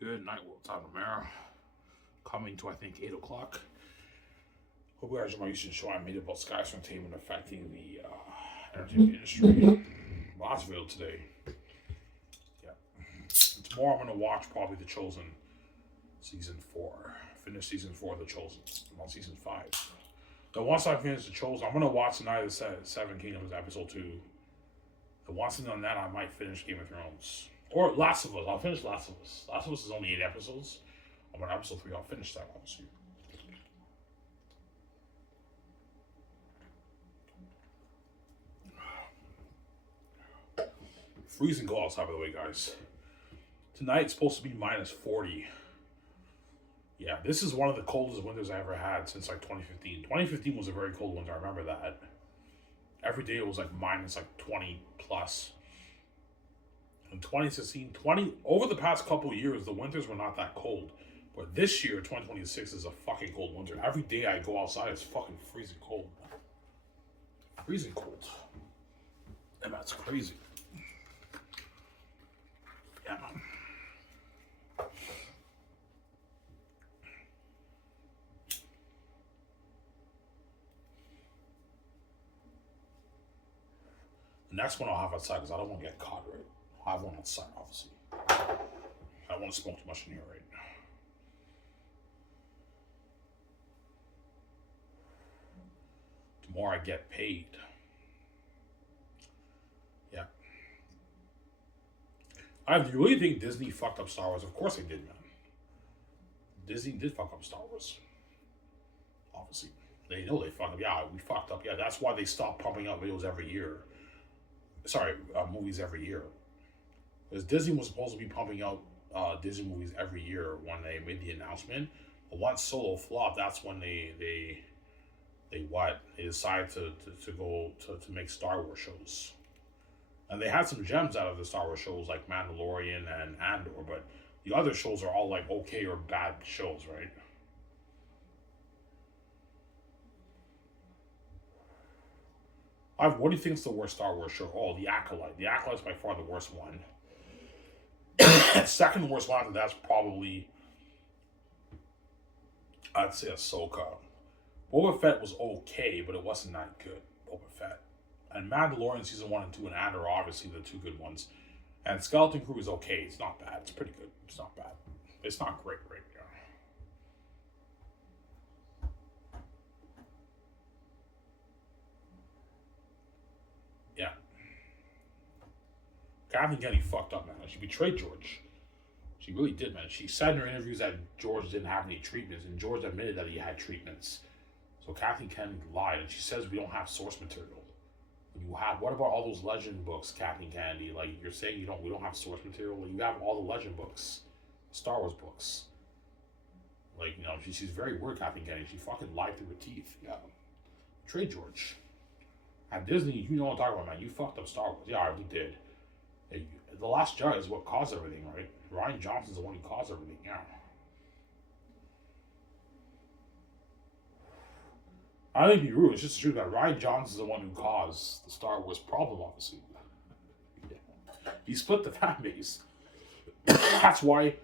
Good night, World Time Romero. Coming to, I think, 8 o'clock. Hope you guys are my recent show I made about Sky's Entertainment affecting the entertainment industry. Last video today. Yeah. And tomorrow I'm going to watch probably The Chosen Season 4. Finish Season 4 of The Chosen. I'm on Season 5. Then once I finish The Chosen, I'm going to watch the Night of the Seven Kingdoms Episode 2. And once I'm done that, I might finish Game of Thrones. Or Last of Us. I'll finish Last of Us. Last of Us is only 8 episodes. I'm on episode 3. I'll finish that, obviously. Freezing cold outside, by the way, guys. Tonight it's supposed to be minus 40. Yeah, this is one of the coldest winters I ever had since like 2015. 2015 was a very cold winter. I remember that. Every day it was like minus like 20 plus. In 2016, over the past couple of years, the winters were not that cold. But this year, 2026, is a fucking cold winter. Every day I go outside, it's fucking freezing cold. Freezing cold. And that's crazy. Yeah, man. The next one I'll have outside because I don't want to get caught, right? I'll have one outside, obviously. I don't want to smoke too much in here, right? The more I get paid. Yeah. Do you really think Disney fucked up Star Wars? Of course they did, man. Disney did fuck up Star Wars. Obviously. They know they fucked up. Yeah, we fucked up. Yeah, that's why they stopped pumping out videos every year. Sorry, movies every year. Because Disney was supposed to be pumping out Disney movies every year when they made the announcement. But once Solo flopped, that's when they decided to go to make Star Wars shows. And they had some gems out of the Star Wars shows like Mandalorian and Andor, but the other shows are all like okay or bad shows, right? What do you think is the worst Star Wars show? Oh, The Acolyte. The Acolyte's by far the worst one. Second worst one after that's probably, I'd say, Ahsoka. Boba Fett was okay, but it wasn't that good. Boba Fett. And Mandalorian season 1 and 2 and Andor are obviously the two good ones. And Skeleton Crew is okay. It's not bad. It's pretty good. It's not bad. It's not great, right? Yeah. Kathy Kennedy fucked up, man. She betrayed George. She really did, man. She said in her interviews that George didn't have any treatments, and George admitted that he had treatments. So Kathleen Kennedy lied, and she says we don't have source material. You have, what about all those legend books, Kathleen Kennedy? Like, you're saying we don't have source material. Like, you have all the legend books, Star Wars books. Like, she's very weird, Kathleen Kennedy. She fucking lied through her teeth. Yeah, betrayed George. At Disney, you know what I'm talking about, man. You fucked up Star Wars. Yeah, I really did. The Last Jedi is what caused everything, right? Rian Johnson's the one who caused everything. Yeah. I think you're rude. It's just true that Rian Johnson's the one who caused the Star Wars problem, obviously. Yeah. He split the fan base. That's why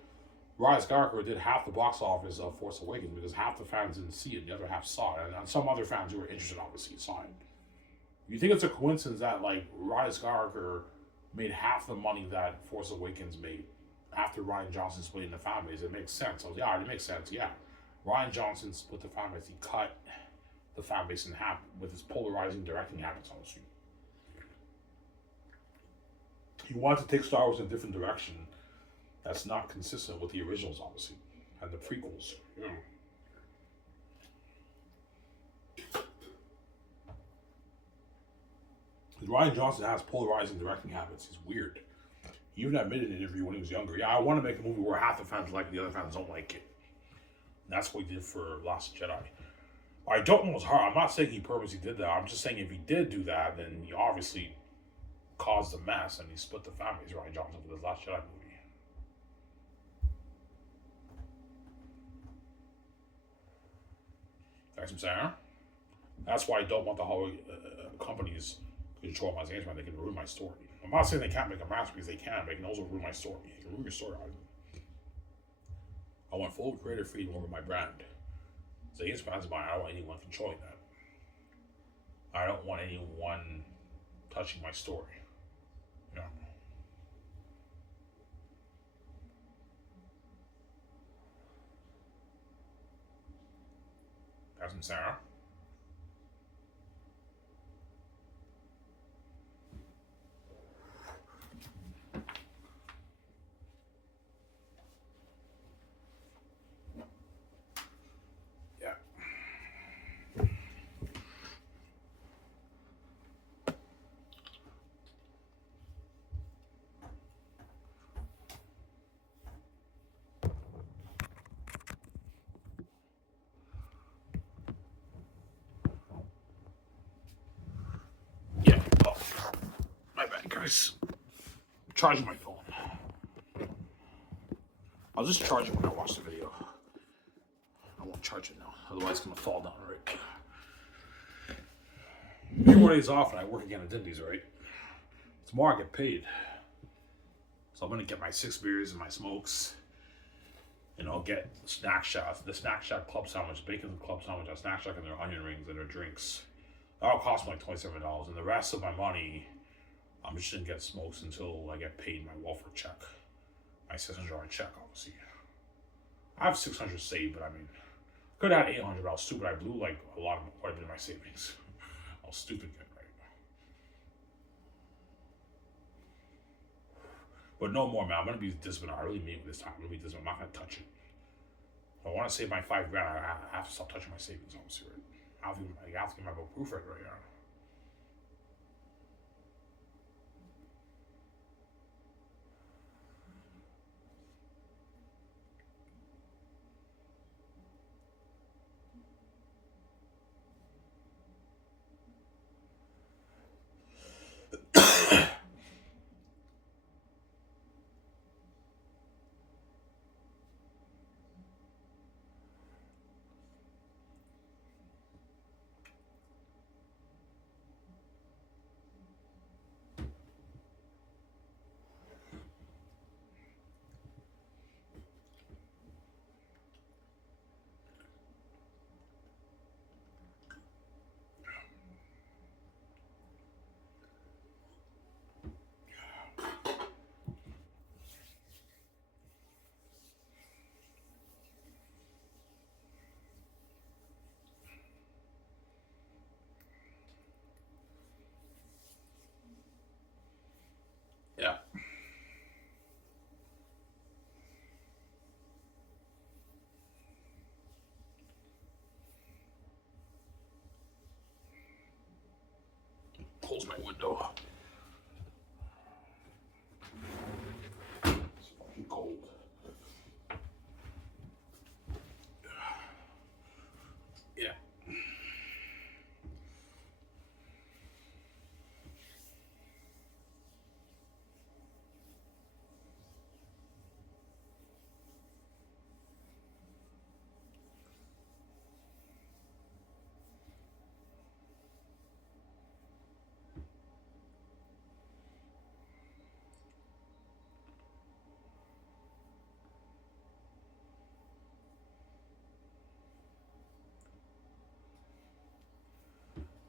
Rise Skywalker did half the box office of Force Awakens, because half the fans didn't see it, and the other half saw it, and some other fans who were interested obviously saw it. You think it's a coincidence that like Rise Skywalker made half the money that Force Awakens made after Rian Johnson split the fan base? It makes sense. It makes sense. Yeah, Rian Johnson split the fan base. He cut the fan base in half with his polarizing directing habits, honestly. He wanted to take Star Wars in a different direction that's not consistent with the originals, obviously, and the prequels. Yeah. Rian Johnson has polarizing directing habits. He's weird. He even admitted in an interview when he was younger, yeah, I want to make a movie where half the fans like it, the other fans don't like it. And that's what he did for Last Jedi. I don't know his heart. I'm not saying he purposely did that. I'm just saying if he did do that, then he obviously caused a mess and he split the fan base, Rian Johnson, with his Last Jedi movie. That's what I'm saying, huh? That's why I don't want the Hollywood companies to control my things, man. They can ruin my story. I'm not saying they can't make a masterpiece. They can. They can also ruin my story. They can ruin your story. I want full creative freedom over my brand. Xanus Brand is mine. I don't want anyone controlling that. I don't want anyone touching my story. You know. Cousin Sarah. Yeah. Yeah. Oh, my bad, guys. Charging my phone. I'll just charge it when I watch the video. I won't charge it now, otherwise it's gonna fall down, right? 3 more days off and I work again at Dindy's, right? Tomorrow I get paid. So I'm gonna get my 6 beers and my smokes. And I'll get snack shack, the snack shack club sandwich, bacon club sandwich, a snack shack and their onion rings and their drinks. That'll cost me like $27. And the rest of my money, I'm just gonna get smokes until I get paid my welfare check. My $600 check, obviously. I have 600 saved, but I mean, could have had 800, but I was stupid. I blew like quite a bit of my savings. I was stupid, right? But no more, man. I'm gonna be disciplined. I really mean it this time. I'm gonna be disciplined. I'm not gonna touch it. If I want to save my $5 grand, I have to stop touching my savings, obviously, right? I have to get my book proof right now. Yeah. Close my window. It's fucking cold. Yeah.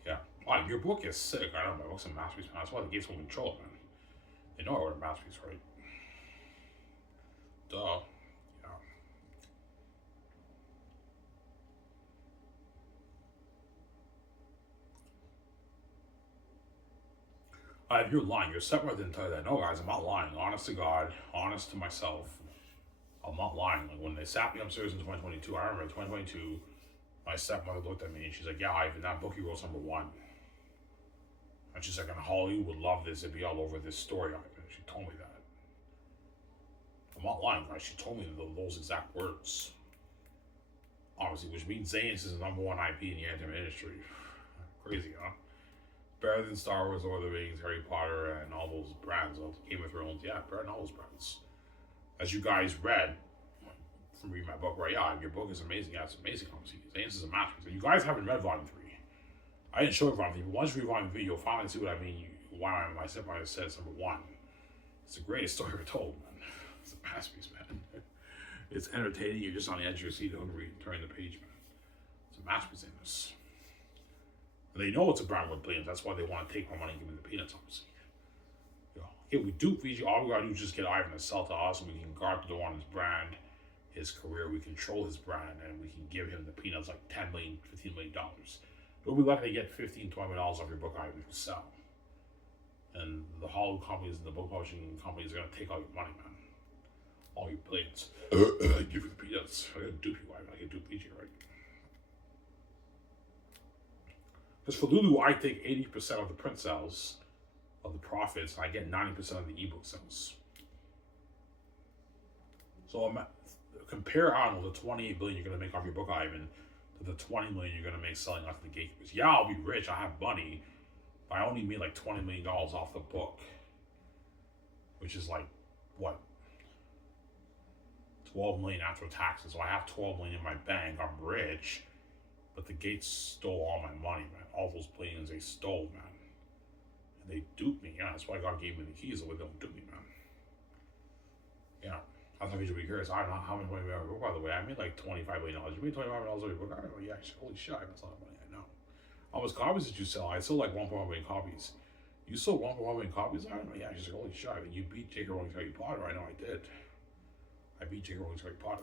Yeah. Wow, your book is sick. I don't know. My book's a masterpiece, man. That's why they gave someone control, man. They know I wrote a masterpiece, right? Duh. Yeah. You're lying. You're separate didn't tell you that. No, guys, I'm not lying. Honest to God, honest to myself. I'm not lying. Like when they sat me upstairs in 2022, I remember in 2022, my stepmother looked at me and she's like, "Yeah, Ivan, that book you wrote's #1." And she's like, "And Hollywood would love this. It'd be all over this story, Ivan." She told me that. I'm not lying, guys. She told me those exact words. Obviously, which means Xanus is the #1 IP in the anime industry. Crazy, huh? Better than Star Wars, Lord of the Rings, Harry Potter, and all those brands, all Game of Thrones. Yeah, better than all those brands. As you guys read from reading my book, right? Yeah, your book is amazing. Yeah, it's amazing. Obviously, Xanus is a masterpiece. You guys haven't read Volume 3. I didn't show it Volume 3, but once you read Volume 3, you'll finally see what I mean. Why my stepmother said it's #1. It's the greatest story ever told, man. It's a masterpiece, man. It's entertaining. You're just on the edge of your seat, hungry, turning the page, man. It's a masterpiece in this. And they know it's a brand worth billions. That's why they want to take my money and give me the peanuts, obviously. Okay, we dupe VG. All we gotta do is just get Ivan to sell to us, and we can guard the door on his brand, his career. We control his brand, and we can give him the peanuts like $10 million, $15 million. We'll be lucky to get $15, $20 million off your book, Ivan, to sell. And the Hollywood companies and the book publishing companies are gonna take all your money, man. All your billions. I give you the peanuts. I gotta dupe you, Ivan. I can dupe VG, right? Because for Lulu, I take 80% of the print sales, of the profits, and I get 90% of the ebook sales. So compare, I don't know, the $28 billion you're gonna make off your book, Ivan, to the $20 million you're gonna make selling off the gatekeepers. Yeah, I'll be rich. I have money, but I only made like $20 million off the book, which is like what, 12 million after taxes. So I have 12 million in my bank. I'm rich, but the gates stole all my money, man. All those billions they stole, man. They duped me, yeah. That's why God gave me the keys, so they don't dupe me, man. Yeah. I thought you should be curious. I don't know how much money I made, by the way. I made like $25 million. You made $25 million on your book? I don't know. Yeah, holy shit, that's a lot of money, I know. How much copies did you sell? I sold like 1.1 million copies. You sold 1.1 million copies? I don't know. Yeah, she's like, holy shit. You beat J.K. Rowling's Harry Potter. I know I did. I beat J.K. Rowling's Harry Potter.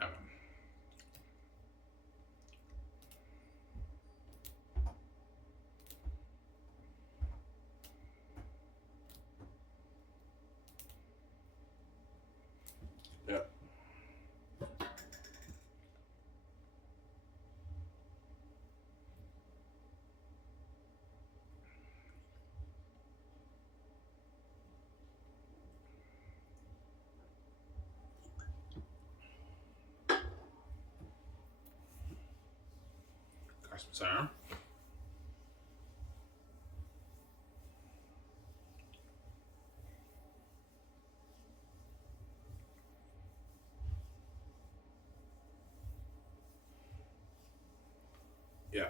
Yeah, man. Yeah. Sorry. Yeah.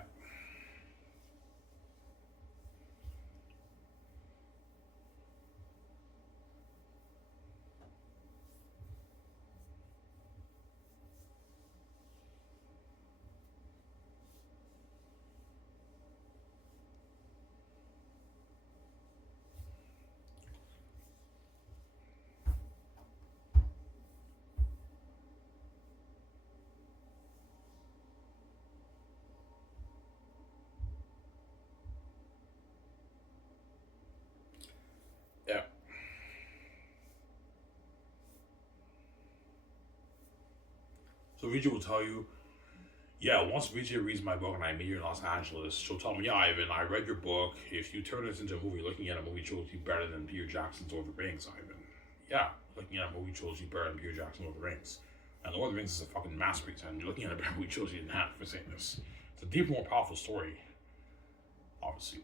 Yeah. So Rija will tell you, yeah, once Rija reads my book and I meet her in Los Angeles, she'll tell me, yeah, Ivan, I read your book. If you turn this into a movie, looking at a movie trilogy better than Peter Jackson's Lord of the Rings, Ivan. Yeah, looking at a movie trilogy better than Peter Jackson's Lord of the Rings. And Lord of the Rings is a fucking masterpiece, and you're looking at a better movie trilogy than that for saying this. It's a deeper, more powerful story, obviously.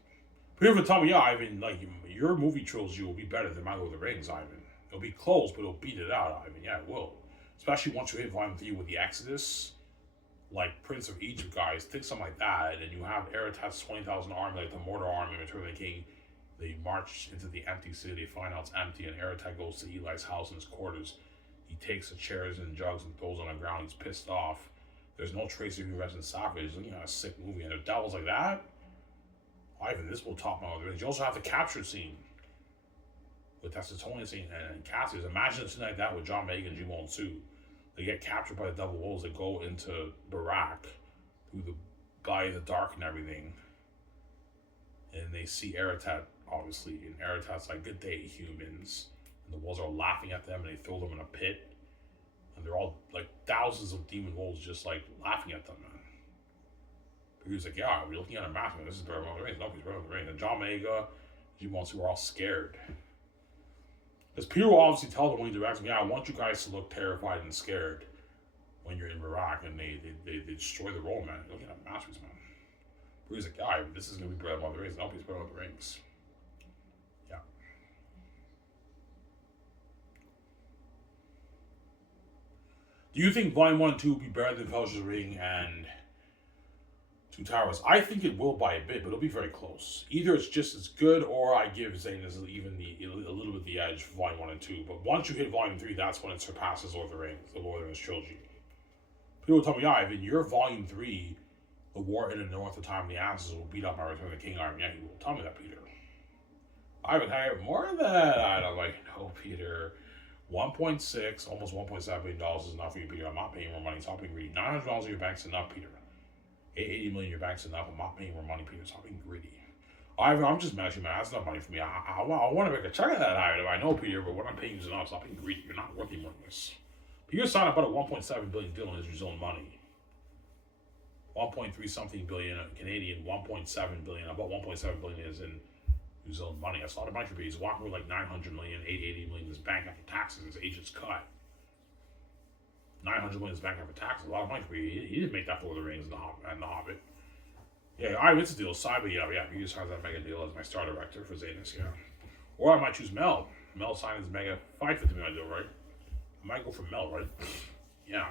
People will tell me, yeah, Ivan, like, your movie trilogy will be better than my Lord of the Rings, Ivan. It'll be close, but it'll beat it out, Ivan. Yeah, it will. Especially once you hit Volume 3 with the Exodus, like Prince of Egypt guys, think something like that, and you have Eretat's 20,000 army, like the Mordor army in Return of the King. They march into the empty city, they find out it's empty, and Eretat goes to Eli's house in his quarters. He takes the chairs and jugs and throws on the ground. He's pissed off. There's no trace of Resident Savage. He's looking at a sick movie, and if that was like that, Ivan, this will top my other rings. You also have the capture scene with Tessitonian scene and Cassius. Imagine a scene like that with John Megan and Jimon Sue. They get captured by the Devil Wolves. They go into Barak through the Body of the Dark and everything. And they see Eretat, obviously. And Eretat's like, good day, humans. And the wolves are laughing at them and they throw them in a pit. And they're all like thousands of demon wolves just like laughing at them, man. But he was like, yeah, we're looking at a map, man. This is Brother of the Rings. Nobody's Brother of the Rings. And John Mega, Jimon Sue were all scared. Because Peter will obviously tell them when he directs them, yeah, I want you guys to look terrified and scared when you're in Iraq, and they destroy the role, man. You're looking at masters, man. But he's like, yeah, this is going to be Brother of the Rings. Nobody's Brother of the Rings. Yeah. Do you think Volume 1 and 2 will be better than Fellowship of the Ring and Two Towers. I think it will by a bit, but it'll be very close. Either it's just as good, or I give Xanus even a little bit the edge for Volume 1 and 2. But once you hit Volume 3, that's when it surpasses Lord of the Rings, the Lord of the Rings trilogy. People tell me, yeah, if in your Volume 3, the war in the north, the time of the asses will beat up my Return of the King army. Yeah, he will. Tell me that, Peter. I would have more than that. I'm like, no, Peter. 1.6, almost $1.7 billion is enough for you, Peter. I'm not paying more money. Stop being greedy. $900 in your bank's enough, Peter. $80 million in your bank's enough. I'm not paying more money, Peter. Stop being greedy. I'm just messing, man. That's not money for me. I want to make a check of that item. I know, Peter, but what I'm paying is enough. Stop being greedy. You're not worth any more than this. Peter signed up about a $1.7 billion deal in his own money. 1.3 something billion Canadian, 1.7 billion. About 1.7 billion is in his own money. That's a lot of money for me. He's walking with like 900 million, 880 million in his bank after taxes. His agent's cut. 900 million in his bank after taxes. A lot of money for me. He didn't make that for Lord of the Rings and the Hobbit. Yeah, I it's a deal. Cyber, yeah. He just has that mega deal as my star director for Xanus, yeah. Or I might choose Mel. Mel signed his mega 550 million deal, right? I might go for Mel, right? Yeah.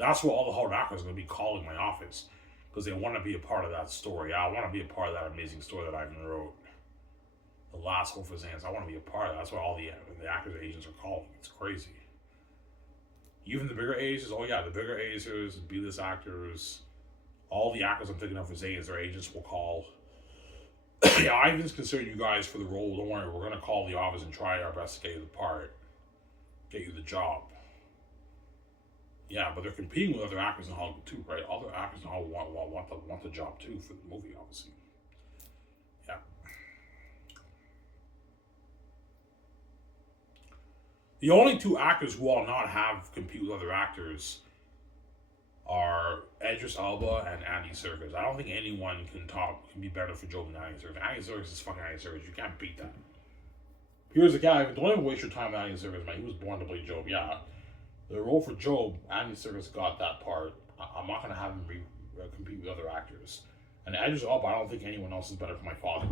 That's what all the hard actors are going to be calling my office, because they want to be a part of that story. I want to be a part of that amazing story that Ivan wrote. The Last Hope for Xanus. I want to be a part of that. That's what all the actors and agents are calling. It's crazy. Even the bigger agents, the bigger agents, B-list actors, all the actors I'm thinking of for Xanus, their agents will call. Yeah, Ivan's considering you guys for the role. Don't worry, we're going to call the office and try our best to get you the part, get you the job. Yeah, but they're competing with other actors in Hollywood too, right? Other actors in Hollywood want the job too for the movie, obviously. Yeah. The only two actors who will not have compete with other actors are Idris Elba and Andy Serkis. I don't think anyone can be better for Job than Andy Serkis. Andy Serkis is fucking Andy Serkis. You can't beat that. Here's a guy. Don't even waste your time with Andy Serkis, man. He was born to play Job. Yeah. The role for Job, Andy Serkis got that part. I'm not going to have him compete with other actors. And Idris Elba, I don't think anyone else is better for my father.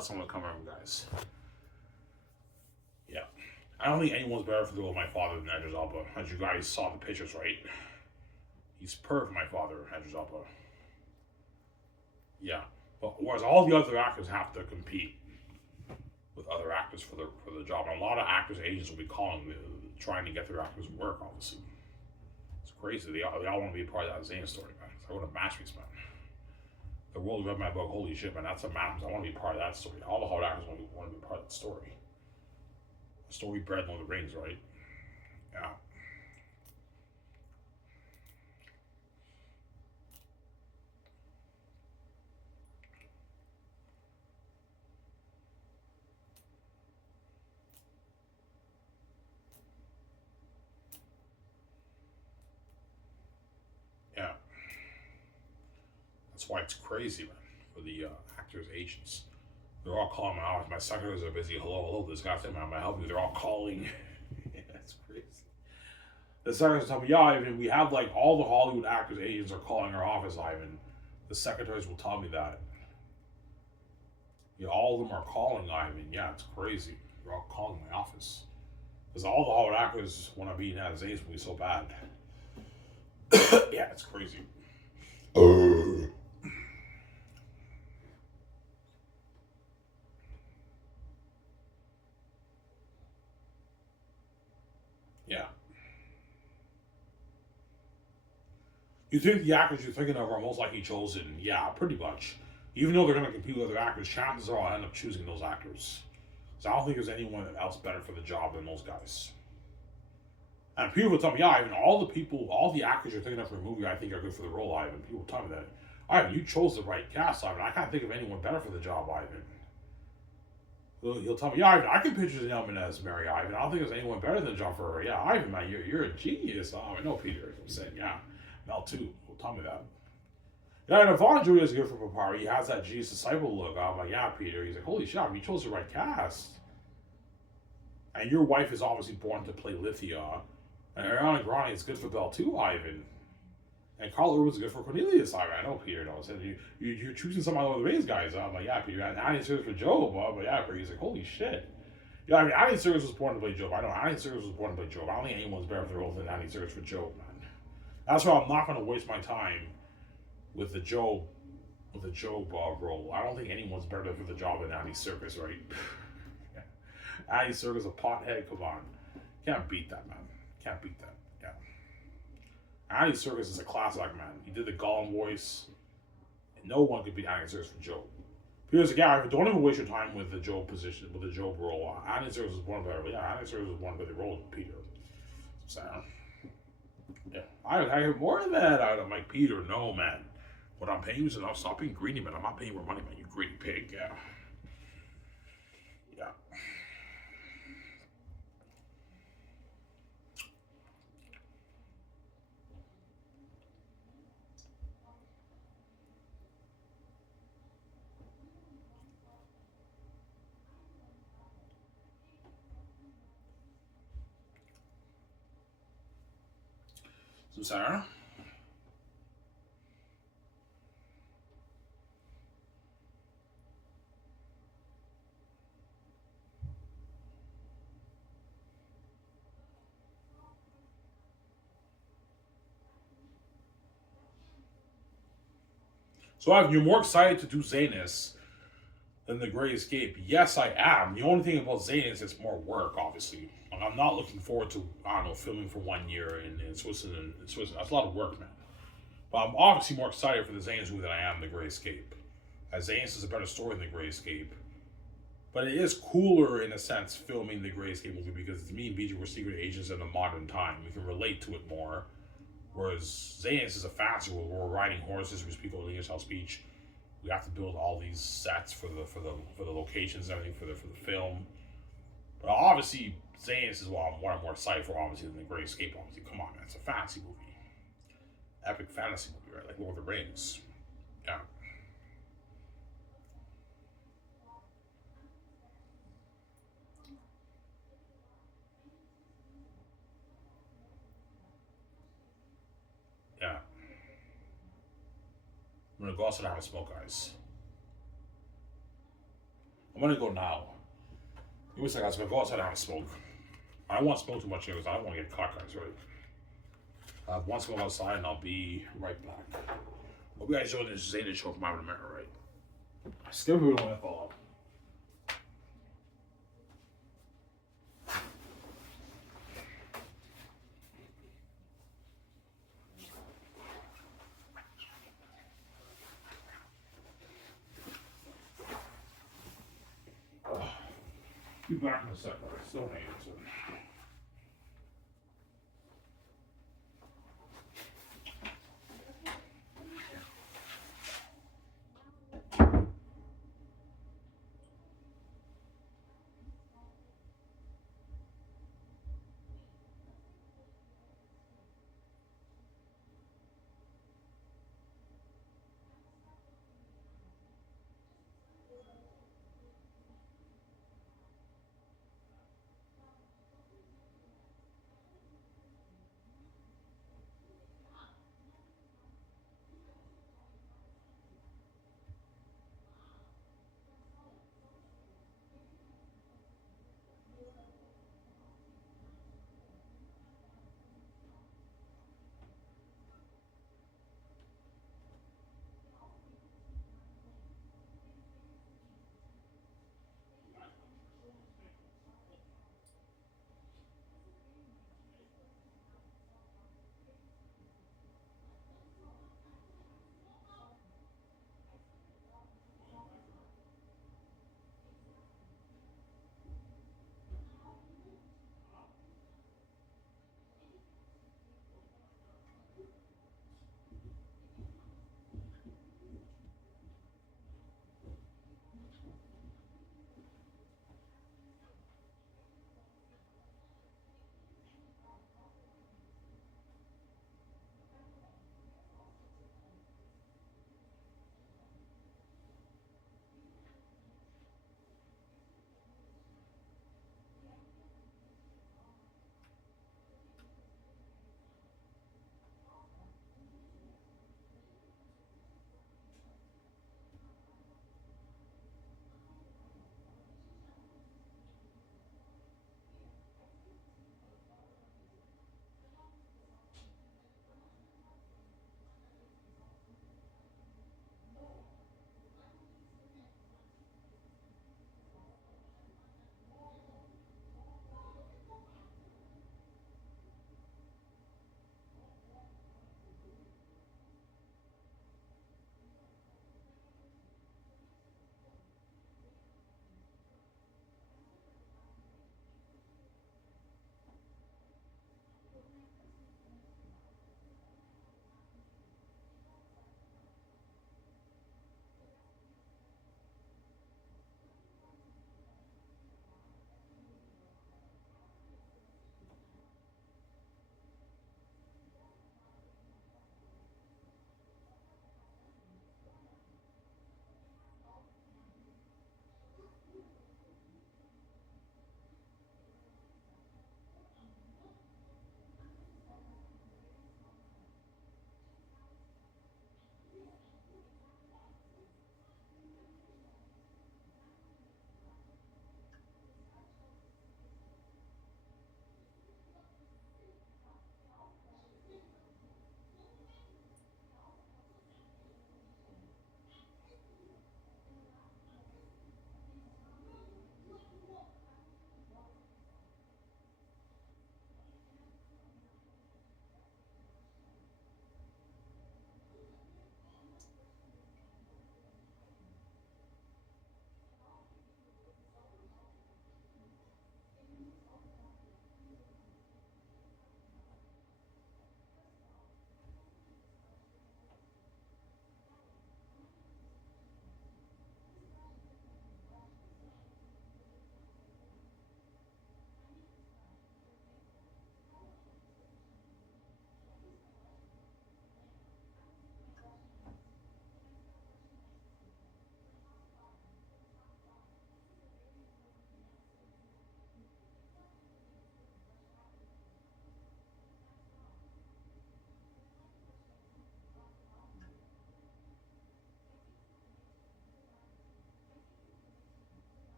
Someone come around, guys. Yeah. I don't think anyone's better for the role of my father than Idris Elba. As you guys saw the pictures, right? He's perfect, my father, Idris Elba. Yeah, but whereas all the other actors have to compete with other actors for the job, and a lot of actors' agents will be calling, trying to get their actors work. Obviously, it's crazy. They all want to be a part of that Xanus story, man. I want to masterpiece, man. The world read my book. Holy shit, man! That's a masterpiece. I want to be a part of that story. All the hard actors want to be a part of that story. The story bred Lord of the Rings, right? Yeah. Yeah. That's why it's crazy, man, for the actors' agents. They're all calling my office. My secretaries are busy. Hello, this guy's saying, man, I help you. They're all calling. Yeah, that's crazy. The secretaries tell me, yeah, Ivan, we have like all the Hollywood actors' agents are calling our office, Ivan. The secretaries will tell me that. Yeah, all of them are calling Ivan. Yeah, it's crazy. They're all calling my office. Because all the Hollywood actors want to be in that Xanus movie so bad. Yeah, it's crazy. Yeah. You think the actors you're thinking of are most likely chosen? Yeah, pretty much. Even though they're going to compete with other actors, chances are I'll end up choosing those actors. So I don't think there's anyone else better for the job than those guys. And people will tell me, yeah, Ivan, all the actors you're thinking of for a movie I think are good for the role, Ivan. People tell me that. Ivan, you chose the right cast, Ivan. I can't think of anyone better for the job, Ivan. He'll tell me, yeah, Ivan, I can picture Janelle Monáe marry Ivan. I don't think there's anyone better than John Ferrer. Yeah, Ivan, man, you're a genius. Oh, I know, Peter. I'm saying, yeah. Mel, too. Will tell me that. Yeah, and Yvonne Julia is good for Papari. He has that Jesus disciple look. I'm like, yeah, Peter. He's like, holy shit, you chose the right cast. And your wife is obviously born to play Lithia. And Ariana Grande is good for Belle, too, Ivan. And Carl Urban's good for Cornelius. I know Peter knows. And you're choosing some of the Mays guys. I'm like, yeah, Peter. And Andy Serkis for Job. I'm like, yeah, Peter. He's like, holy shit. Yeah, I mean, Andy Serkis was born to play Job. I know Andy Serkis was born to play Job. I don't think anyone's better for the role than Andy Serkis for Job, man. That's why I'm not going to waste my time with the Job role. I don't think anyone's better for the job than Andy Serkis, right? Andy Serkis, a pothead. Come on, can't beat that, man. Can't beat that. Andy Serkis is a classic, man. He did the Gollum voice. And no one could beat Andy Serkis for Job. Because again, don't even waste your time with the Job position, with the Job role. Andy Serkis was born better. Yeah, Andy Serkis was born better role than Peter. So, yeah, I have more than that out of Mike Peter. No, man. What I'm paying you is enough. Stop being greedy, man. I'm not paying more money, man. You greedy pig. Yeah. Yeah. So, Sarah? So, Ivan, you're more excited to do Zanus than The Great Escape. Yes, I am. The only thing about Zanus is it's more work, obviously. Like, I'm not looking forward to, I don't know, filming for 1 year in Switzerland. That's a lot of work, man. But I'm obviously more excited for the Zanus movie than I am The Great Escape. As Zanus is a better story than The Great Escape. But it is cooler, in a sense, filming The Great Escape movie because me and BJ were secret agents in a modern time. We can relate to it more. Whereas Zanus is a fantasy world where we're riding horses, we speak only English speech. We have to build all these sets for the locations and everything for the film. But obviously, Zanus is what I'm more excited for, obviously, than The Great Escape. Obviously, come on, man, it's a fantasy movie, epic fantasy movie, right? Like Lord of the Rings. Yeah. Yeah. I'm gonna go outside and have a smoke, guys. I'm gonna go now. Give me a second, guys. I'm gonna go outside and have a smoke. I don't want to smoke too much here because I don't want to get caught, guys, right? I have one smoke outside and I'll be right back. Hope you guys enjoyed this Zeta show from Ivan America, right? I still really want to follow. Be back in a second. I still hate it.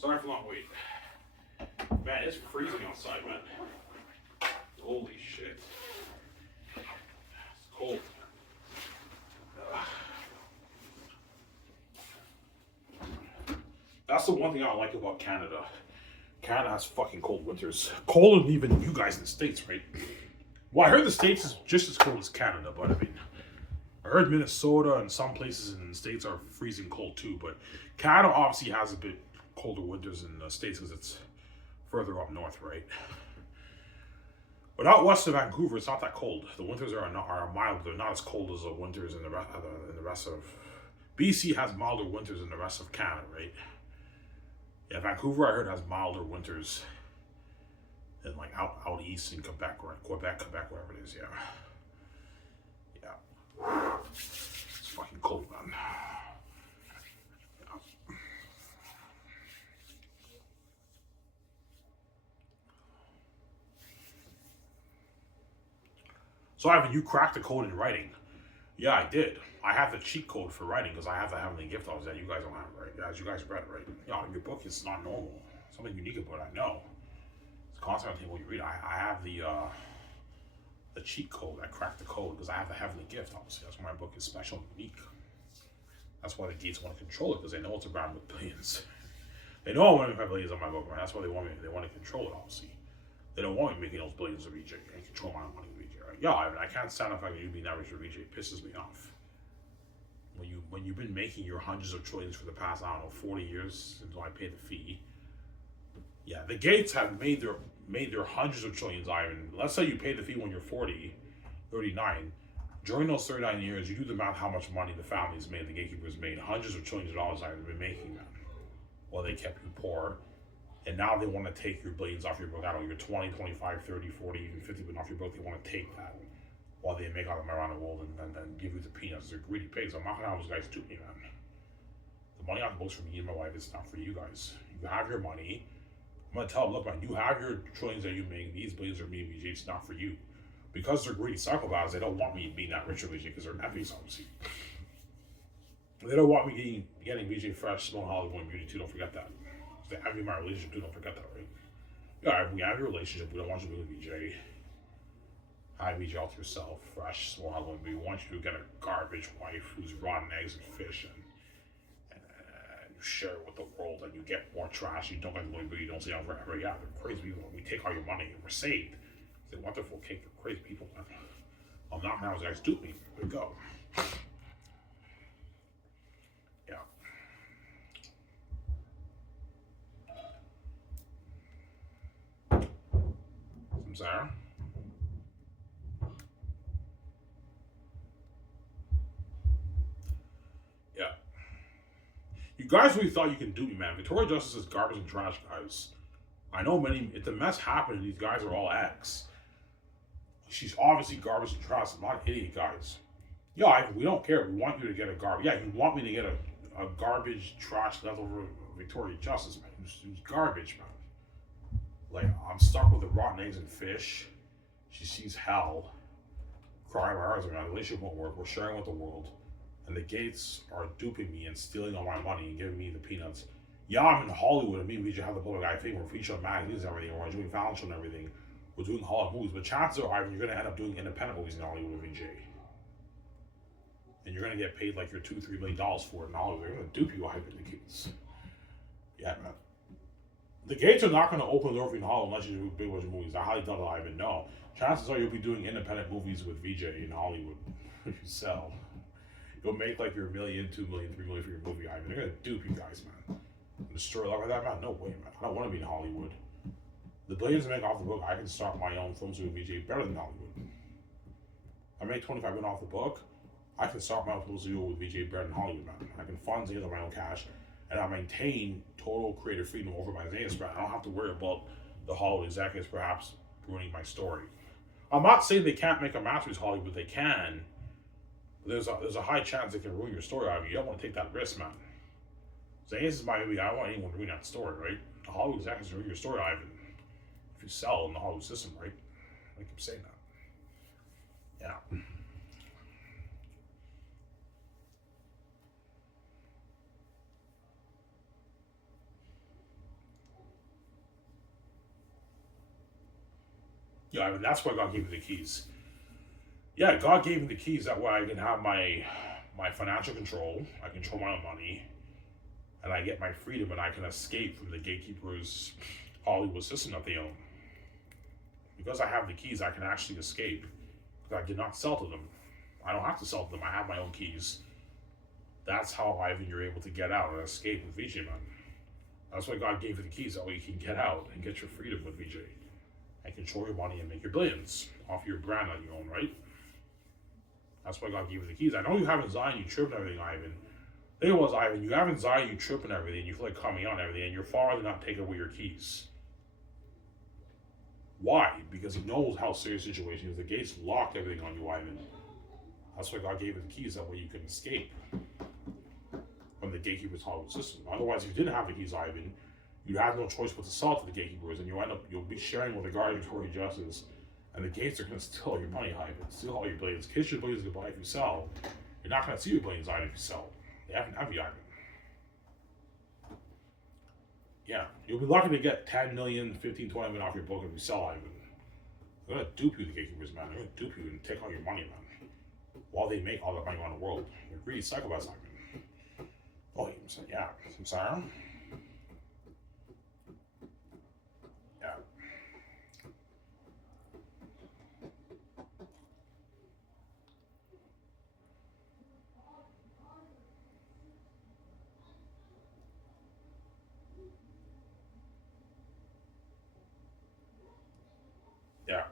Sorry for long wait. Man, it's freezing outside, man. Holy shit. It's cold. That's the one thing I don't like about Canada. Canada has fucking cold winters. Colder than even you guys in the States, right? Well, I heard the States is just as cold as Canada, but I mean, I heard Minnesota and some places in the States are freezing cold too, but Canada obviously has a bit colder winters in the States because it's further up north, right? But out west of Vancouver, it's not that cold. The winters are mild. They're not as cold as the winters in the rest of... BC has milder winters than the rest of Canada, right? Yeah, Vancouver, I heard, has milder winters than like out east in Quebec, or Quebec, wherever it is, yeah. Yeah. It's fucking cold, man. Yeah. So, Ivan, you cracked the code in writing. Yeah, I did. I have the cheat code for writing because I have the heavenly gift of that you guys don't have, right? As you guys read, right? Yeah, your book is not normal. Something unique about it, I know. It's constantly what you read. I have the cheat code. I cracked the code because I have the heavenly gift, obviously. That's why my book is special and unique. That's why the Gates want to control it, because they know it's a brand with billions. They know I want to make billions on my book, right? That's why they want to control it, obviously. They don't want me making those billions of VJ and control my money with VJ, right? Yeah, I can't stand the fact that you being average with VJ. It pisses me off. When you've been making your hundreds of trillions for the past, I don't know, 40 years until I pay the fee. Yeah, the Gates have made their hundreds of trillions, Ivan. Let's say you pay the fee when you're 40, 39. During those 39 years, you do the math how much money the families made, the gatekeepers made, hundreds of trillions of dollars I've been making them. Well, they kept you poor. And now they want to take your billions off your book. I don't know, your 20, 25, 30, 40, even 50 billion off your book. They want to take that while they make out them around the world and then give you the peanuts. They're greedy pigs. I'm not going to have those guys do me, man. The money on the books for me and my wife, it's not for you guys. You have your money. I'm going to tell them, look, man, you have your trillions that you make. These billions are me and VJ. It's not for you. Because they're greedy psychopaths, they don't want me being that rich or VJ because they're nephews, obviously. They don't want me getting VJ fresh, smelling Hollywood and beauty too. Don't forget that. They have you in my relationship too. Don't forget that, right? Yeah, we have your relationship. We don't want you to be with VJ. High VJ all to yourself, fresh, small Hollywood. We want you to get a garbage wife who's rotten eggs and fish and you share it with the world and you get more trash. You don't get the but you don't stay on forever. Yeah, they're crazy people. We take all your money and we're saved. They want their full cake. They're crazy people. I'm not now, guys. Do me. There you go. Yeah. Sarah. Yeah. You guys really thought you can do me, man. Victoria Justice is garbage and trash, guys. I know if the mess happened, these guys are all ex. She's obviously garbage and trash. I'm not an idiot, guys. Yeah, we don't care. We want you to get a garbage. Yeah, you want me to get a garbage, trash leftover Victoria Justice, man. Who's garbage, man. Like, I'm stuck with the rotten eggs and fish. She sees hell. Crying my heart out. The relationship won't work. We're sharing with the world. And the Gates are duping me and stealing all my money and giving me the peanuts. Yeah, I'm in Hollywood. I mean, we should have the public eye thing. We're featured on magazines and everything. We're doing Fallon Show and everything. We're doing Hollywood movies. But chances are, Ivan, you're going to end up doing independent movies in Hollywood with VJ. And you're going to get paid like your $2-3 million for it in Hollywood. They're going to dupe you, Ivan, the Gates. Yeah, man. The Gates are not going to open the door for you in Hollywood unless you do big budget movies. I highly doubt I even know. Chances are you'll be doing independent movies with VJ in Hollywood if you sell. You'll make like your $1 million, $2 million, $3 million for your movie, Ivan. They're going to dupe you guys, man. Destroy a lot like that, man. No way, man. I don't want to be in Hollywood. The billions I make off the book, I can start my own films with VJ better than Hollywood. I make $25 million off the book. I can start my own films with VJ better than Hollywood, man. I can fund things on my own cash. And I maintain total creative freedom over my Xanus Brand. I don't have to worry about the Hollywood executives perhaps ruining my story. I'm not saying they can't make a masterpiece Hollywood, they can. But there's a high chance they can ruin your story out of you. You don't want to take that risk, man. Xanus is my movie. I don't want anyone to ruin that story, right? The Hollywood executives ruin your story, Ivan. If you sell in the Hollywood system, right? I keep saying that. Yeah. Yeah, I mean, that's why God gave me the keys. Yeah, God gave me the keys. That way I can have my financial control. I control my own money, and I get my freedom, and I can escape from the gatekeepers' Hollywood system that they own. Because I have the keys, I can actually escape. Because I did not sell to them. I don't have to sell to them. I have my own keys. That's how, Ivan, you're able to get out and escape with VJ, man. That's why God gave you the keys. That way you can get out and get your freedom with VJ. And control your money and make your billions off your brand that you own, right? That's why God gave you the keys. I know you have anxiety, you trip and everything, Ivan. The thing was, Ivan, you have anxiety, you trip and everything, you feel like coming out and everything, and your father did not take away your keys. Why? Because he knows how serious the situation is. The gates locked everything on you, Ivan. That's why God gave you the keys. That way you can escape from the gatekeepers' Hollywood system. Otherwise, if you didn't have the keys, Ivan, you have no choice but to sell to the gatekeepers, and you'll be sharing with the guard of Victoria Justice, and the gates are going to steal all your money, Ivan, steal all your billions. Kiss your billions goodbye if you sell. You're not going to see your billions, Ivan, if you sell. They haven't have you, Ivan. Yeah, you'll be lucky to get 10 million, 15, 20 million off your book if you sell, Ivan. They're going to dupe you, the gatekeepers, man. They're going to dupe you and take all your money, man. While they make all the money around the world. They're greedy psychopaths, Ivan. Oh, yeah, I'm sorry. Yeah. Yeah.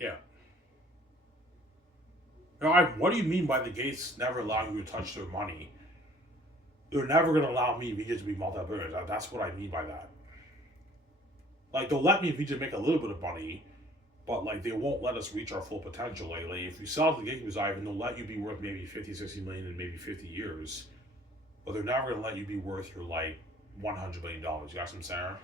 Yeah. Now, what do you mean by the gates never allow you to touch their money? They're never going to allow me, VJ, to be multi-billionaires. That's what I mean by that. Like, they'll let me, VJ, make a little bit of money, but, like, they won't let us reach our full potential. Like if you sell to the gatekeepers, Ivan, they'll let you be worth maybe 50, 60 million in maybe 50 years. But they're never going to let you be worth your, like, $100 million. You got what I'm saying?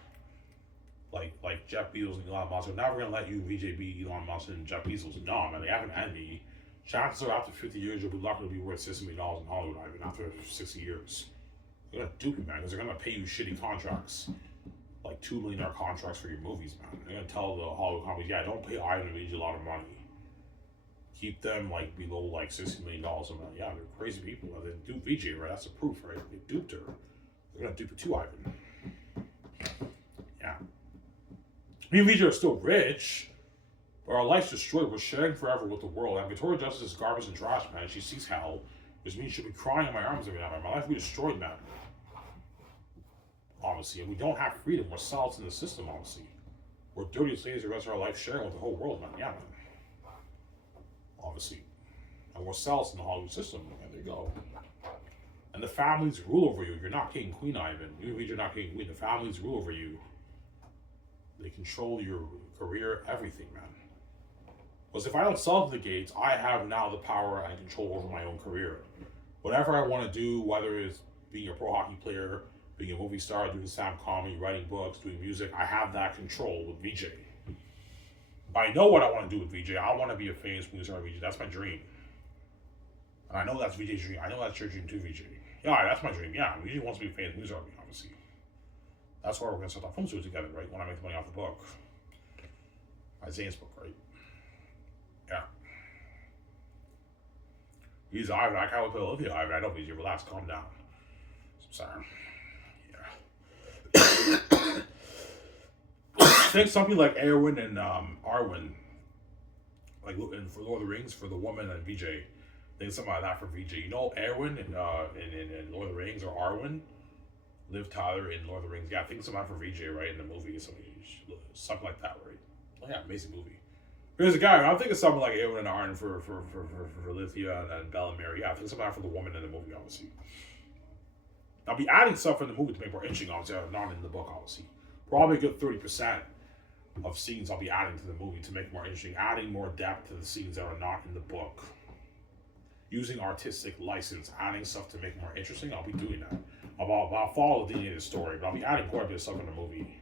Like Jeff Bezos and Elon Musk are never going to let you, VJ, be Elon Musk and Jeff Bezos. No, man, they haven't had me. Chances are after 50 years, you'll be lucky to be worth $60 million in Hollywood, Ivan, after 60 years. They're going to dupe you, man, because they're going to pay you shitty contracts. Like $2 million contracts for your movies, man. They're going to tell the Hollywood companies, yeah, don't pay Ivan and VJ a lot of money. Keep them, like, below, like, $60 million a month. Yeah, they're crazy people. They dupe VJ, right? That's the proof, right? They duped her. They're going to dupe it too, Ivan. Yeah. Me and VJ are still rich, but our life's destroyed. We're sharing forever with the world. And Victoria Justice is garbage and trash, man. She sees hell, which means she'll be crying in my arms every night. My life will be destroyed, man. Honestly, and we don't have freedom. We're solids in the system, honestly. We're dirty slaves the rest of our life sharing with the whole world, man. Yeah, man. Obviously. And we're solids in the Hollywood system. And there you go. And the families rule over you. You're not king and queen, Ivan. You're not king and queen. The families rule over you. They control your career, everything, man. Because if I don't sell to the gates, I have now the power and control over my own career. Whatever I want to do, whether it's being a pro hockey player, being a movie star, doing stand-up comedy, writing books, doing music, I have that control with VJ. I know what I want to do with VJ. I want to be a famous movie star with VJ. That's my dream. And I know that's VJ's dream. I know that's your dream too, VJ. Yeah, that's my dream. Yeah, VJ wants to be a famous movie star, obviously. That's why we're going to start our film studio together, right? When I make the money off the book. Isaiah's book, right? Yeah. He's Ivan. I can't wait to live here, Ivan. I know VJ. Relax, calm down. I'm sorry. I think something like Erwin and Arwen, like for Lord of the Rings, for the woman and VJ. I think something like that for VJ. You know Erwin in Lord of the Rings, or Arwen, Liv Tyler in Lord of the Rings. Yeah, I think something like for VJ, right, in the movie, something like that, right? Oh, yeah, amazing movie. There's a guy. I'm thinking something like Erwin and Arwen for Lithia and Bella and Mary. Yeah, I think something like for the woman in the movie, obviously. I'll be adding stuff in the movie to make it more interesting, obviously, not in the book, obviously. Probably a good 30% of scenes I'll be adding to the movie to make it more interesting, adding more depth to the scenes that are not in the book. Using artistic license, adding stuff to make it more interesting, I'll be doing that. I'll follow the DNA of the story, but I'll be adding quite a bit of stuff in the movie.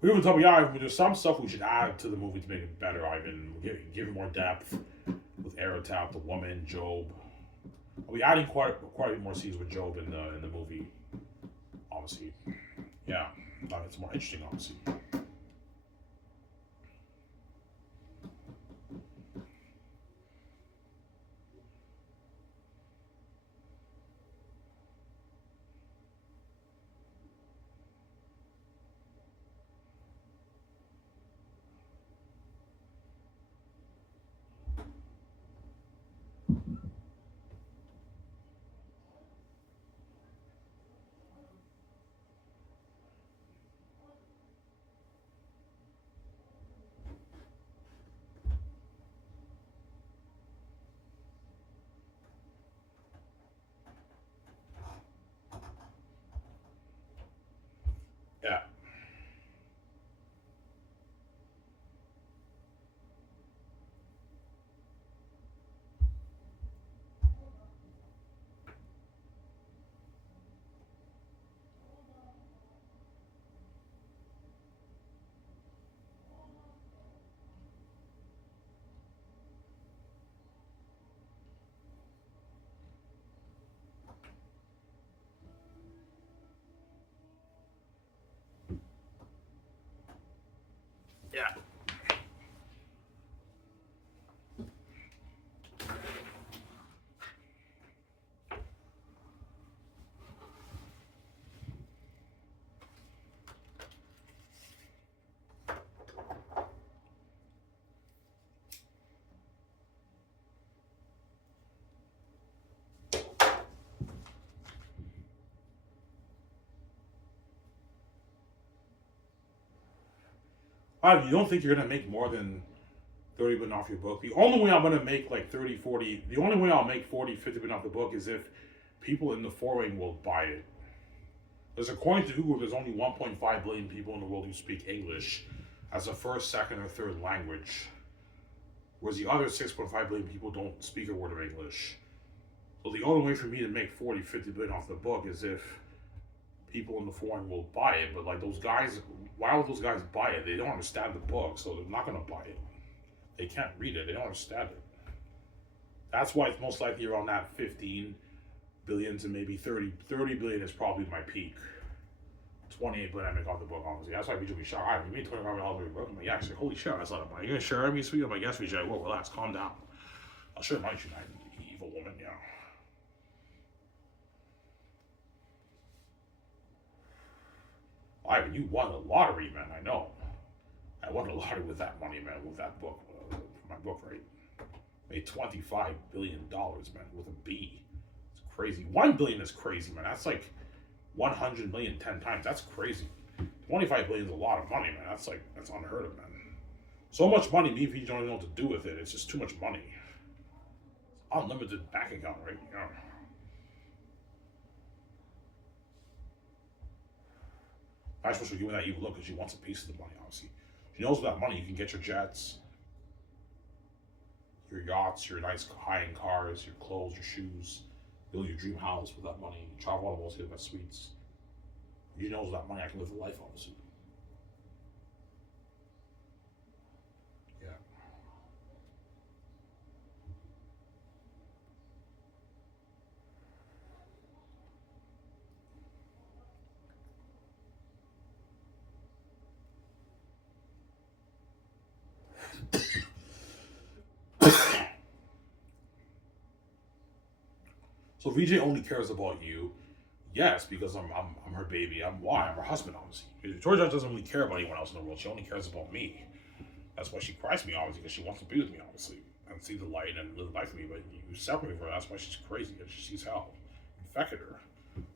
We even told me, yeah, there's some stuff we should add to the movie to make it better, Ivan. Give it more depth with Eritap, the woman, Job. I'll be adding quite a bit more scenes with Job in the movie, obviously. Yeah, it's more interesting, obviously. Yeah. Yeah. You don't think you're going to make more than 30 billion off your book? The only way I'm going to make like 30, 40, the only way I'll make 40, 50 billion off the book is if people in the foreign will buy it. Because according to Google, there's only 1.5 billion people in the world who speak English as a first, second, or third language. Whereas the other 6.5 billion people don't speak a word of English. So the only way for me to make 40, 50 billion off the book is if people in the foreign will buy it. But like those guys, why would those guys buy it? They don't understand the book, so they're not going to buy it. They can't read it. They don't understand it. That's why it's most likely around that 15 billion to maybe 30 billion is probably my peak. 28 billion I make off the book, honestly. That's why people be shocked. You made $25 million off your book. I'm like, yeah, actually, holy shit, that's a lot of money. You're going to share me, sweet? I'm like, yes, Vijay. Whoa, relax, calm down. I'll share money tonight, evil woman, yeah. Ivan, you won the lottery, man. I know. I won the lottery with that money, man. With that book, my book, right? Made $25 billion, man, with a B. It's crazy. 1 billion is crazy, man. That's like 100 million 10 times. That's crazy. 25 billion is a lot of money, man. That's unheard of, man. So much money, even if you don't even know what to do with it. It's just too much money. Unlimited bank account, right? Yeah. I'm supposed to be giving that evil look because she wants a piece of the money, obviously. She knows with that money you can get your jets, your yachts, your nice high-end cars, your clothes, your shoes, build your dream house with that money, travel all the world, get the best suites. She knows with that money I can live a life, obviously. Yeah. So VJ only cares about you. Yes, because I'm her baby. I'm her husband, obviously. Georgia doesn't really care about anyone else in the world. She only cares about me. That's why she cries me, obviously, because she wants to be with me, obviously, and see the light and live life with me. But you separate from her. That's why she's crazy. Because she sees hell. You infected her.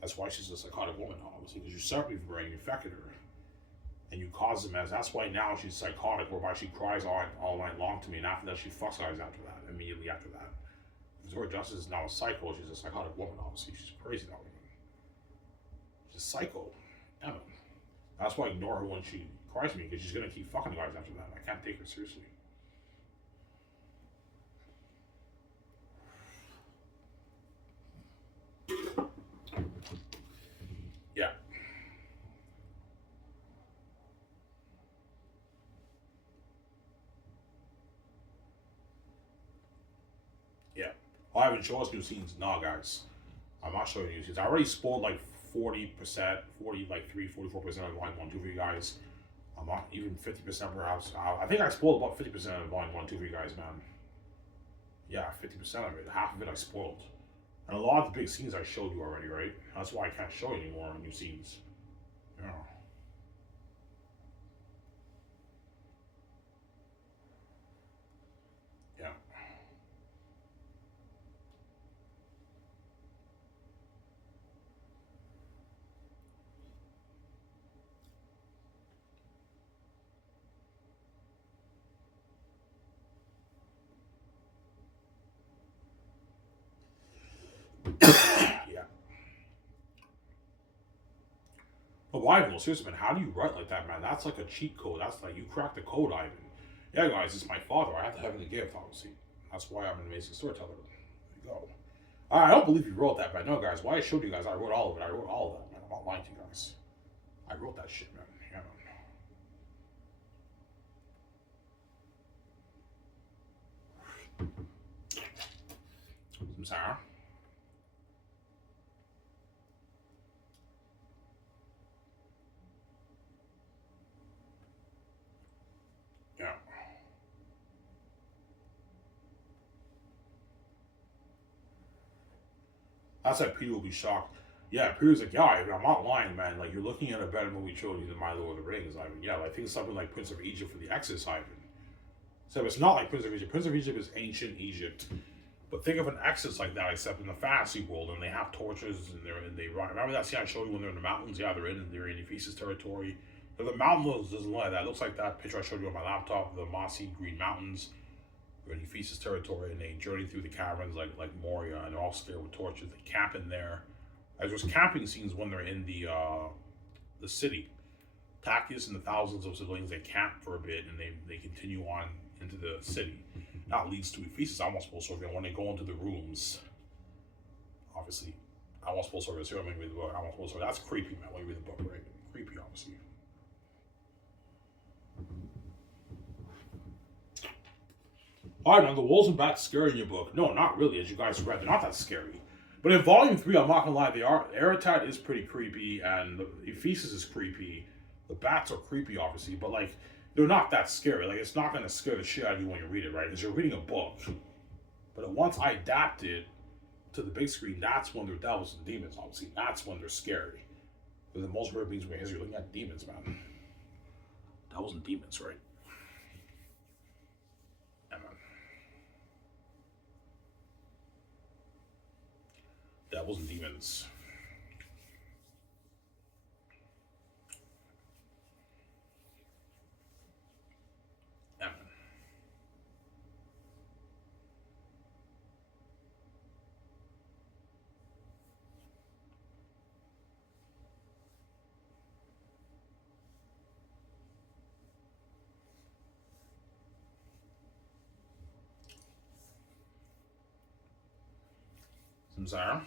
That's why she's a psychotic woman, obviously, because you separate from her and you infected her, and you caused them as. That's why now she's psychotic, whereby she cries all night long to me, and after that she fucks guys after that. Immediately after that. Zora Justice is now a psycho. She's a psychotic woman, obviously. She's crazy, that woman. So much money, VJ only cares about you. Yes, because I'm her baby. I'm Just psycho. Yeah, man. That's why I ignore her when she cries me, because she's gonna keep fucking guys after that. I can't take her seriously. Yeah. Yeah. Oh, I haven't shown us new scenes. Nah, guys. I'm not showing you new scenes. I already spoiled like 40%, 40, like 44% of Volume 1, 2 for you guys. I'm not even 50% perhaps. I think I spoiled about 50% of Volume 1, 2 for you guys, man. Yeah, 50% of it. Half of it I spoiled. And a lot of the big scenes I showed you already, right? That's why I can't show you anymore new scenes. Yeah. Yeah. Yeah. But why, Ivan? Seriously, man, how do you write like that, man? That's like a cheat code. That's like you cracked the code, Ivan. Yeah, guys, it's my father. I have to have the gift, obviously. That's why I'm an amazing storyteller. There you go. I don't believe you wrote that, man. No, guys, why I showed you guys, I wrote all of it. I wrote all of that, man. I'm not lying to you guys. I wrote that shit, man. Yeah, man. I'm sorry. Yeah. That's like Peter will be shocked. Yeah, Peter's like, yeah, I'm not lying, man. Like, you're looking at a better movie trilogy than My Lord of the Rings, Ivan. Yeah, I think something like Prince of Egypt for the Exorcist, Ivan. So it's not like Prince of Egypt. Prince of Egypt is ancient Egypt. But think of an Exorcist like that, except in the fantasy world, and they have torches, and they run. Remember that scene I showed you when they're in the mountains? Yeah, they're in Ephesus territory. But the mountain doesn't look like that. It looks like that picture I showed you on my laptop, the mossy green mountains. They're in Ephesus territory, and they journey through the caverns like Moria, and they're all scared with torches. They camp in there. There's camping scenes when they're in the city. Tachyon and the thousands of civilians, they camp for a bit, and they continue on into the city. That leads to Ephesus. I almost supposed to, when they go into the rooms, obviously, I almost supposed to here. I'm going to read the book. I almost supposed to. That's creepy, man. When you read the book, right? Creepy, obviously. All right, now the wolves and bats scary in your book. No, not really. As you guys read, they're not that scary. But in Volume 3, I'm not gonna lie, they are. Eretat is pretty creepy, and the Ephesus is creepy. The bats are creepy, obviously, but like they're not that scary. Like it's not gonna scare the shit out of you when you read it, right? Because you're reading a book. But once I adapt it to the big screen, that's when they're devils and demons. Obviously, that's when they're scary. Because the most horror things we you're looking at demons, man. Devils and demons, right? Yeah, man. Devils and demons. Yeah, man. Samsara.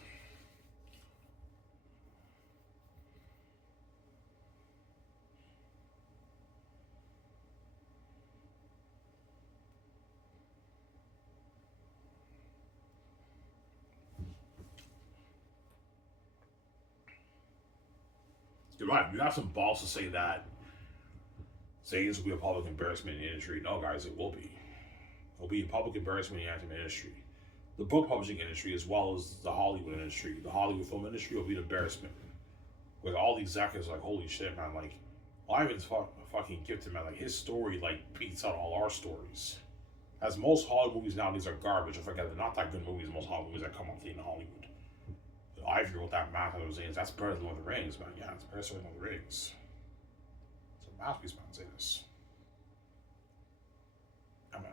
You're right. You have some balls to say that. Saying this will be a public embarrassment in the industry. No, guys, it will be. It will be a public embarrassment in the acting industry. The book publishing industry, as well as the Hollywood industry, the Hollywood film industry, will be an embarrassment. With all the executives, like, holy shit, man, like, Ivan's fucking gifted, man. Like, his story, like, beats out all our stories. As most Hollywood movies nowadays are garbage. I forget they're not that good movies, most Hollywood movies that come up in Hollywood. Ivy wrote that math I was saying, that's better than Lord of the Rings, man. Yeah, it's better than Lord of the Rings. It's a masterpiece, man, say this. I mean,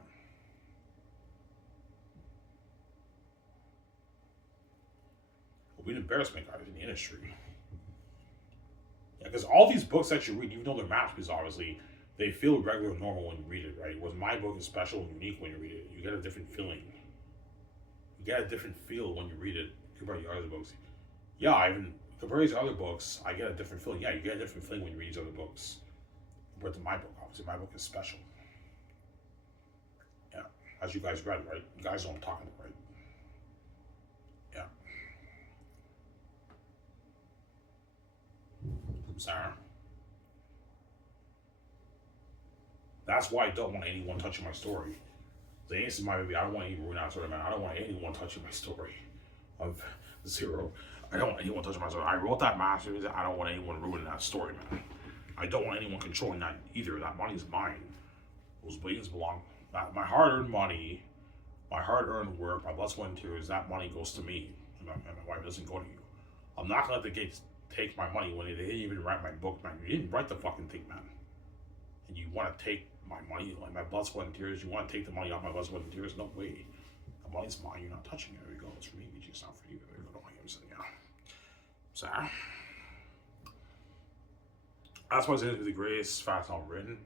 it'll be an embarrassment, guys, in the industry. Because all these books that you read, even though they're masterpieces, obviously, they feel regular and normal when you read it, right? Whereas my book is special and unique when you read it. You get a different feeling. You get a different feel when you read it compared to your other books. Yeah, even compared to other books, I get a different feeling. Yeah, you get a different feeling when you read these other books compared to my book. Obviously, my book is special. Yeah, as you guys read, right? You guys know what I'm talking about, right? Yeah. Sorry. That's why I don't want anyone touching my story. The answer is my baby. I don't want any ruin out story, man. I don't want anyone touching my story of zero. I don't want anyone touching my story. I wrote that masterpiece. I don't want anyone ruining that story, man. I don't want anyone controlling that either. That money's mine. Those blades belong. My hard-earned money, my hard-earned work, my blood, sweat, and tears, that money goes to me. And my wife doesn't go to you. I'm not going to let the gates take my money when they didn't even write my book, man. You didn't write the fucking thing, man. And you want to take my money, like my blood, sweat, and tears. You want to take the money off my blood, sweat, and tears? No way. The money's mine. You're not touching it. There you go. It's for me. It's not for you. There you go. Don't I'm saying, yeah. So that's why I said the greatest fast novel written.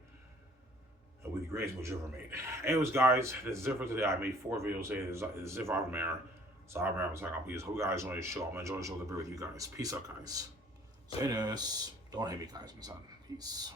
And with the greatest movie ever made. Anyways, guys, this is it for today. I made 4 videos today. This is it for Avamare. So Avamare, please. Hope you guys enjoy the show. I'm enjoying the show to be with you guys. Peace out, guys. Say this. Don't hate me, guys. My son. Peace.